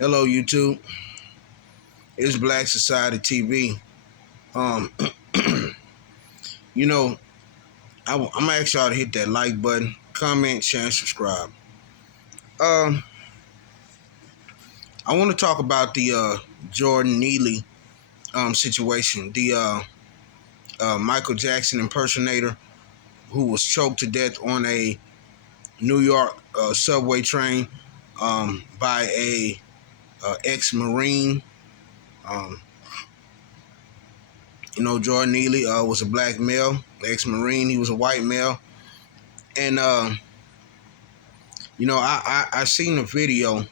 Hello, YouTube. It's Black Society TV. Um, you know, I'm gonna ask y'all to hit that like button, comment, share, and subscribe. Um, I want to talk about the Jordan Neely situation, the Michael Jackson impersonator who was choked to death on a New York subway train by a ex-Marine. Um, Jordan Neely was a black male, ex-Marine. He was a white male, and I seen the video,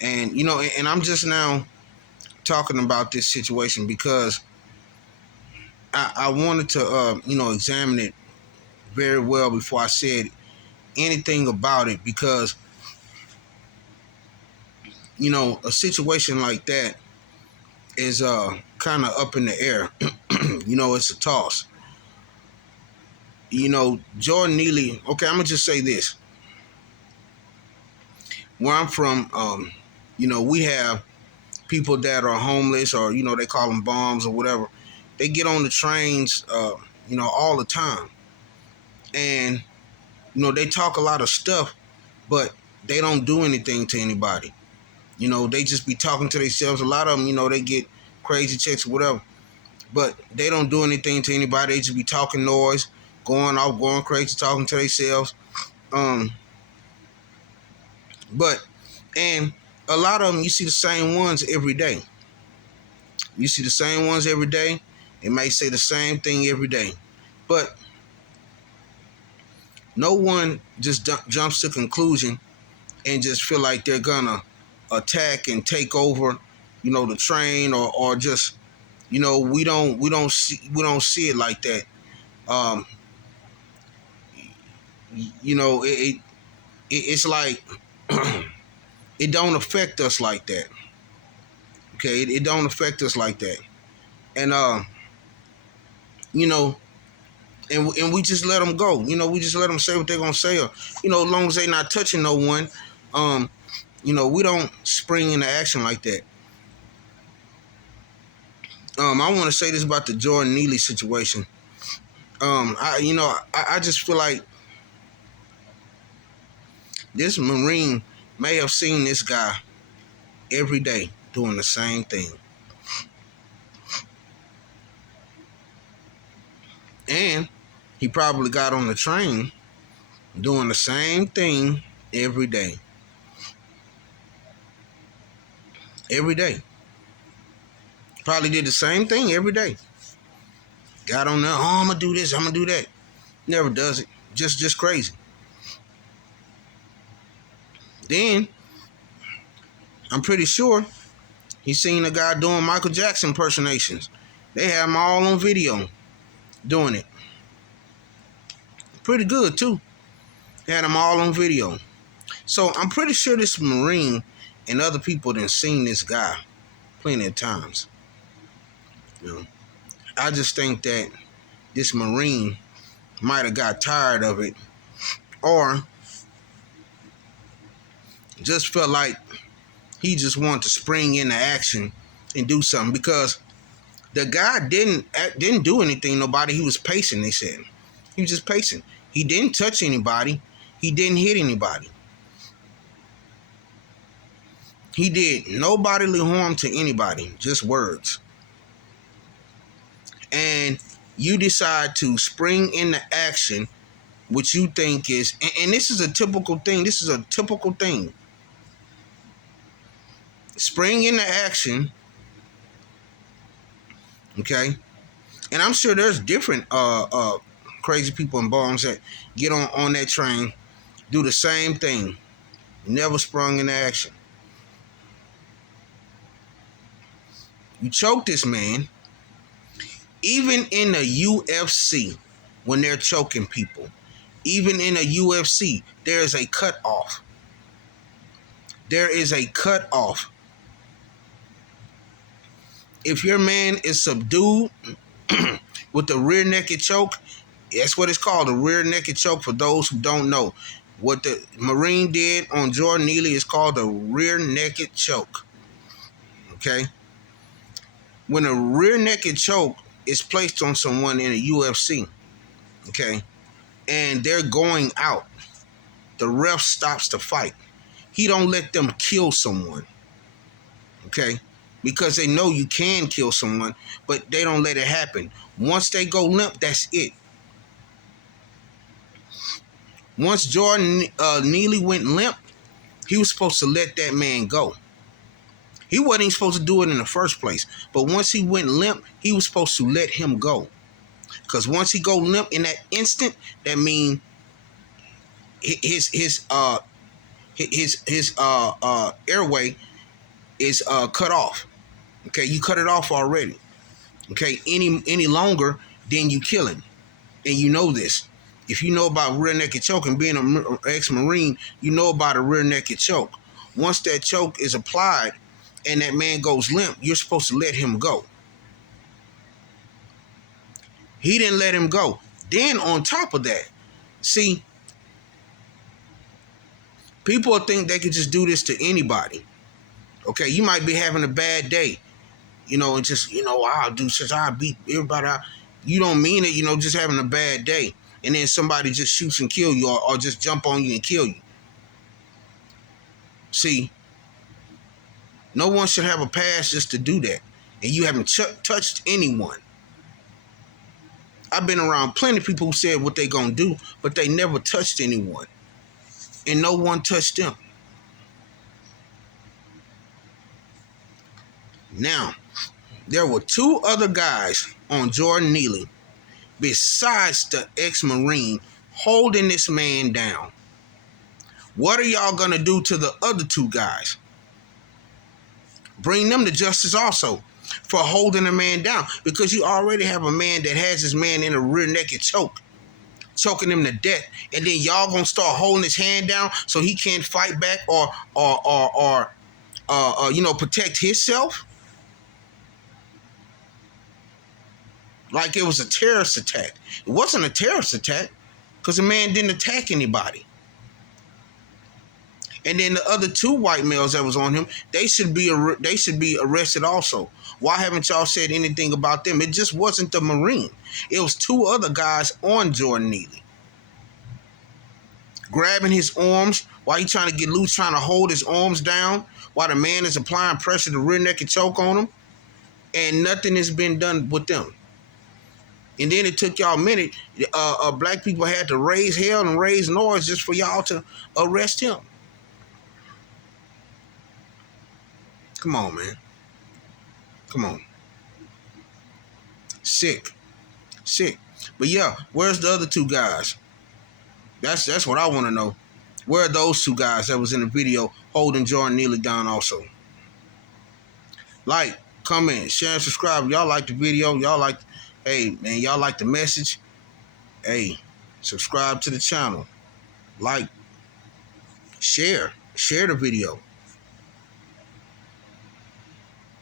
and and I'm just now talking about this situation because I wanted to examine it very well before I said anything about it, because a situation like that is kind of up in the air. It's a toss. Jordan Neely. Okay, I'm gonna just say this. Where I'm from, we have people that are homeless, or they call them bums or whatever. They get on the trains all the time, and they talk a lot of stuff, but they don't do anything to anybody. They just be talking to themselves. A lot of them, they get crazy checks or whatever, but they don't do anything to anybody. They just be talking noise, going off, going crazy, talking to themselves. And a lot of them, you see the same ones every day. You see the same ones every day. They may say the same thing every day, but no one just jumps to conclusion and just feel like they're gonna attack and take over, the train, or just, we don't see it like that. Um, it's like it don't affect us like that. Okay, it don't affect us like that, and you know, and we just let them go. We just let them say what they're gonna say, or as long as they not touching no one. We don't spring into action like that. I want to say this about the Jordan Neely situation. I just feel like this Marine may have seen this guy every day doing the same thing, and he probably got on the train doing the same thing every day. Every day. Probably did the same thing every day. Got on there, oh, I'm gonna do this, I'm gonna do that. Never does it. Just crazy. Then I'm pretty sure he seen a guy doing Michael Jackson impersonations. They have him all on video doing it. Pretty good too. Had them all on video. So I'm pretty sure this Marine and other people done seen this guy plenty of times. I just think that this Marine might have got tired of it, or just felt like he just wanted to spring into action and do something, because the guy didn't do anything. Nobody. He was pacing. They said he was just pacing. He didn't touch anybody. He didn't hit anybody. He did no bodily harm to anybody. Just words. And you decide to spring into action, which you think is, and this is a typical thing. This is a typical thing. Spring into action. Okay. And I'm sure there's different crazy people and bums that get on that train, do the same thing, never sprung into action. You choke this man. Even in the UFC, when they're choking people, even in the UFC, there is a cutoff. There is a cutoff. If your man is subdued with the rear naked choke, that's what it's called, a rear naked choke, for those who don't know. What the Marine did on Jordan Neely is called a rear naked choke. Okay? When a rear naked choke is placed on someone in a UFC, okay, and they're going out, the ref stops the fight. He don't let them kill someone, okay, because they know you can kill someone, but they don't let it happen. Once they go limp, that's it. Once Jordan Neely went limp, he was supposed to let that man go. He wasn't even supposed to do it in the first place, but once he went limp, he was supposed to let him go. Because once he go limp in that instant, that means his airway is cut off. Okay, you cut it off already. Okay, any longer, then you kill him, and you know this. If you know about rear naked choke and being an ex-Marine, you know about a rear naked choke. Once that choke is applied and that man goes limp, you're supposed to let him go. He didn't let him go. Then on top of that, see, people think they could just do this to anybody. Okay, you might be having a bad day, and just, I'll do such, I'll beat everybody out. You don't mean it, just having a bad day. And then somebody just shoots and kill you or just jump on you and kill you. See, no one should have a pass just to do that. And you haven't touched anyone. I've been around plenty of people who said what they gonna do, but they never touched anyone. And no one touched them. Now, there were two other guys on Jordan Neely besides the ex-Marine holding this man down. What are y'all gonna do to the other two guys? Bring them to justice also for holding a man down, because you already have a man that has his man in a rear naked choke, choking him to death, and then y'all gonna start holding his hand down so he can't fight back or protect himself, like it was a terrorist attack. It wasn't a terrorist attack because the man didn't attack anybody. And then the other two white males that was on him, they should be arrested also. Why haven't y'all said anything about them? It just wasn't the Marine. It was two other guys on Jordan Neely, grabbing his arms while he trying to get loose, trying to hold his arms down while the man is applying pressure to rear naked choke on him, and nothing has been done with them. And then it took y'all a minute. Black people had to raise hell and raise noise just for y'all to arrest him. Come on, man. Come on. Sick. But yeah, where's the other two guys? That's what I want to know. Where are those two guys that was in the video holding Jordan Neely down also? Like, comment, share, and subscribe. Y'all like the video. Y'all like the message. Hey, subscribe to the channel. Like, share the video.